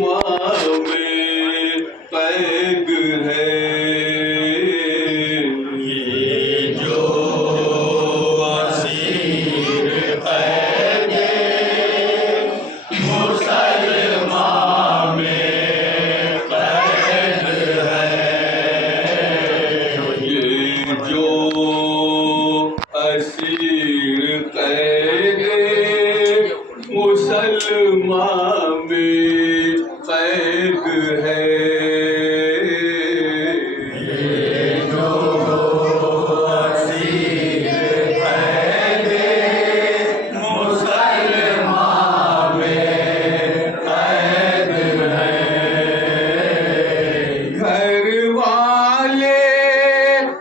माँ में कैद है ये जो असीर कैद मुसलमान में कैद है ये जो असीर कैद मुसलमान में कैद है ये जो असीर कैद मुसलमान में कैद है घर वाले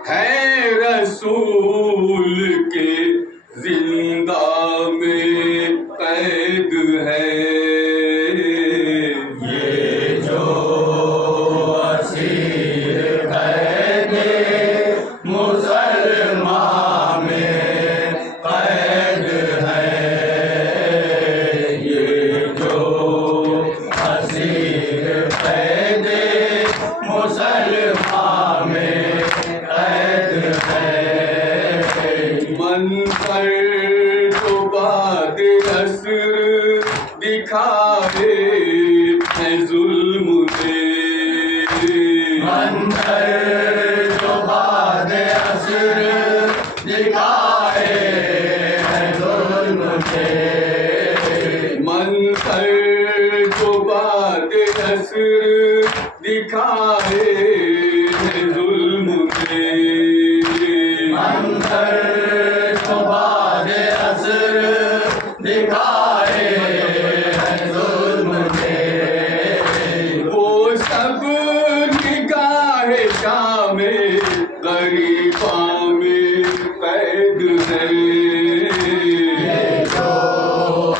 हैं रसूल के जिंदा में कैद है ये जो असीर कैद मुसलमान में कैद है ये जो असीर कैद मुसलमान में कैद है मंतर तो बाद असर दिखाए है जुल्म ने मंतर तो बाद असर दिखाए है जुल्म ने मंतर तो बाद असर दिखाए है जुल्म ने मंतर तो बाद असर दिखाए हैं जुल्म ने वो सब निगाह शामे गरीबा में कैद है ये जो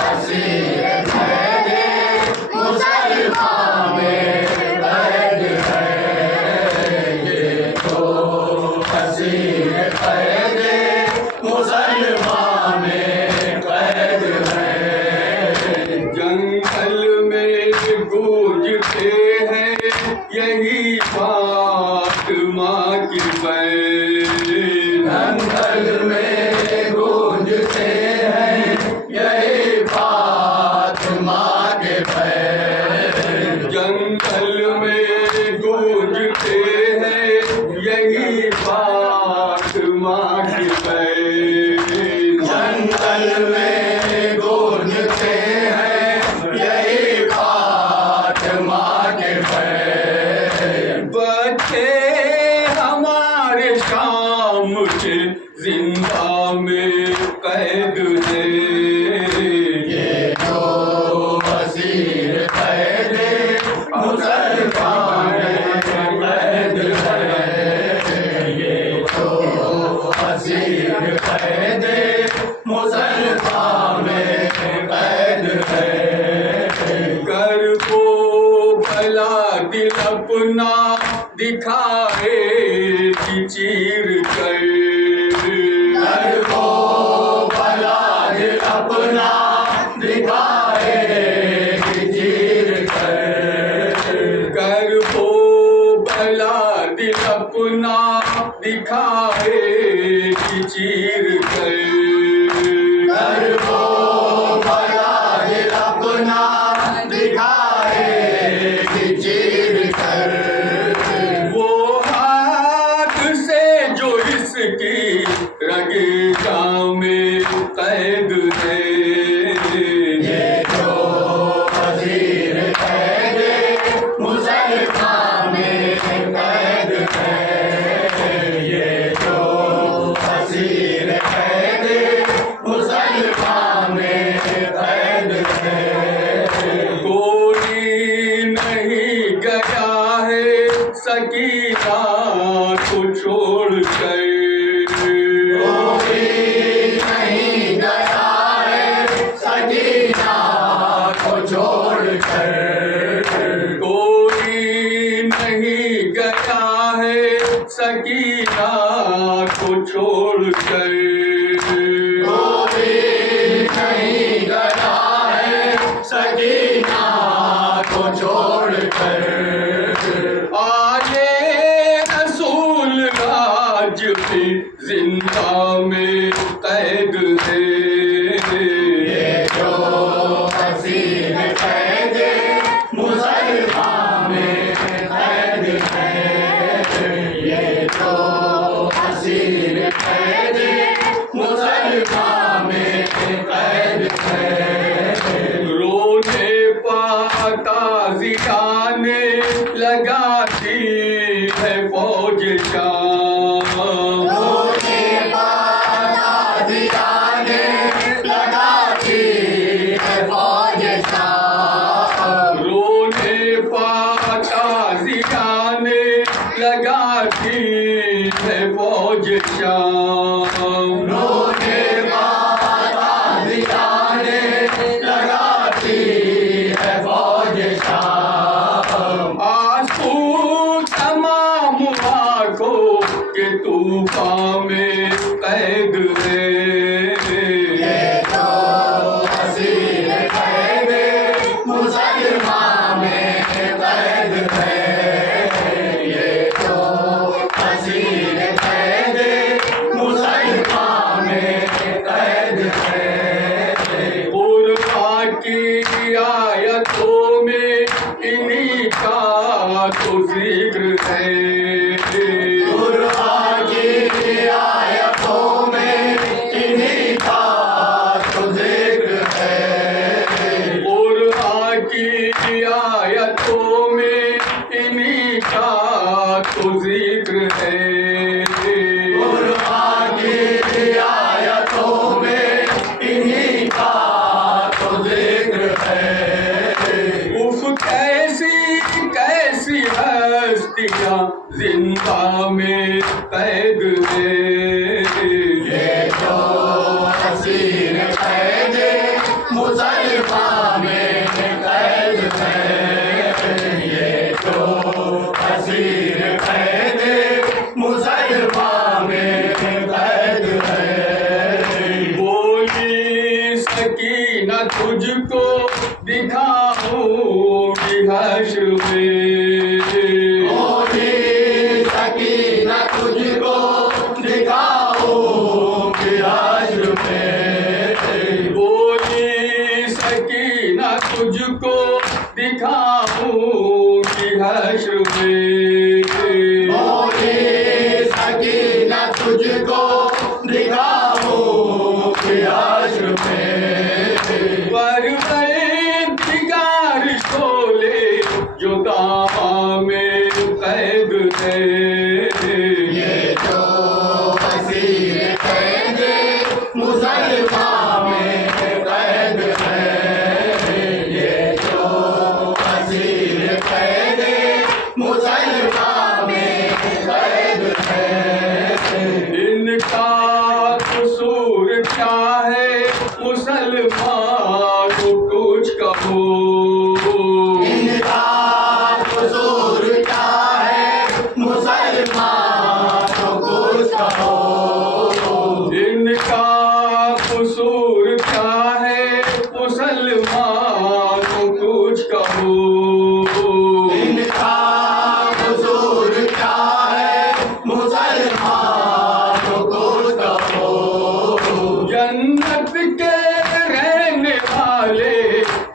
असीर कैद मुसलमान में कैद है ये जो असीर कैद मुसलमान में कैद है जंगल में गूंजते हैं यही बात माँ की बैन जंगल में गूंजते हैं यही बात माँ के बैन जंगल में गूंजते हैं यही बात माँ की बैन जंगल में गूंजते हैं यही बात माँ के बैन बच्चे हमारे शाम के जिंदा में कैद है ये जो असीर कैद मुसलमान में कैद है ये जो असीर कैद मुसलमान में कैद है कर को भला दिल अपना दिखाए कि चीर कर को भला दिल अपना दिखाए कि चीर कर को भला दिल अपना दिखाए कि चीर कर को भला दिल अपना दिखाए कि चीर कर वो हाथ से जो छोड़कर आले रसूल राज भी जिंदा में कैद है। ये जो हसीन कैद मुसलमान में कैद है, ये जो हसीन कैद मुसलमान में कैद है। रोने पाता जियाने लगाती है फौज शाम। रोने पाता जियाने लगाती है फौज शाम। रोने पाता जियाने लगाती है फौज शाम। रोने पाता जियाने लगाती है फौज शाम। आंसू तमाम आंखों के तूफान में कैद है। ये जो हसीन कैद मुसलमान में कैद है, ये जो हसीन कैद मुसलमान में कैद है। कुरान की आयतों में इन्हीं का तो जिक्र है। कुरान की आयतों में इन्हीं का तो जिक्र है। कुरान की आयतों में इन्हीं का तो जिक्र है। कुरान की आयतों में इन्हीं का तो जिक्र है। उफ कैसी कैसी हस्तियाँ जिंदा में कैद है। ये जो हसीन कैद मुसलमान में कैद है, ये जो हसीन कैद मुसलमान में कैद है। बोली सकीना तुझको दिखाऊंगी हश्र में। बोली सकीना तुझको दिखाऊंगी हश्र में। बोली सकीना तुझको दिखाऊंगी हश्र में। बोली सकीना तुझको दिखाऊंगी हश्र में। परवरदिगार शोले जो दामा में कैद है। ये जो हसीन कैद मुसलमान में कैद है, ये जो हसीन कैद मुसलमान में कैद है। इनका कसूर क्या है मुसलमान को कुछ कहो। इनका कसूर क्या है मुसलमान को कुछ कहो। इनका कसूर क्या है मुसलमान को कुछ कहो। इनका कसूर क्या है मुसलमान को कुछ कहो। जन्नत के रहने वाले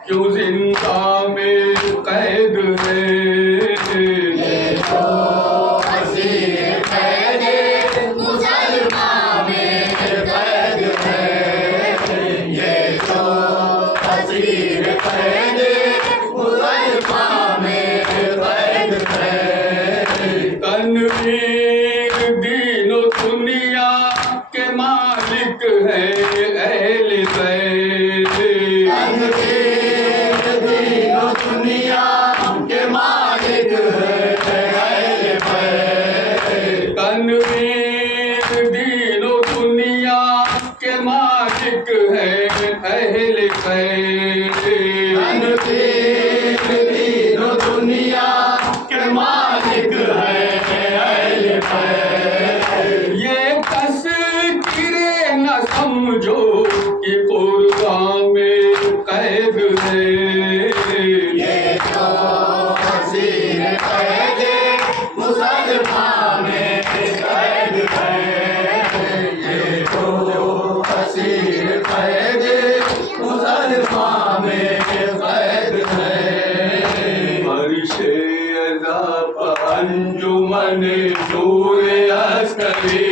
क्यों जिंदा में कैद है। ये जो हसीन कैद मुसलमान में कैद है, ये जो हसीन कैद मुसलमान में कैद है। तनवीर दीनो दुनिया के मालिक है अहले बैत। तनवीर दीनो दुनिया के मालिक से अज़ाब अंजुमन सूर्य अस्करी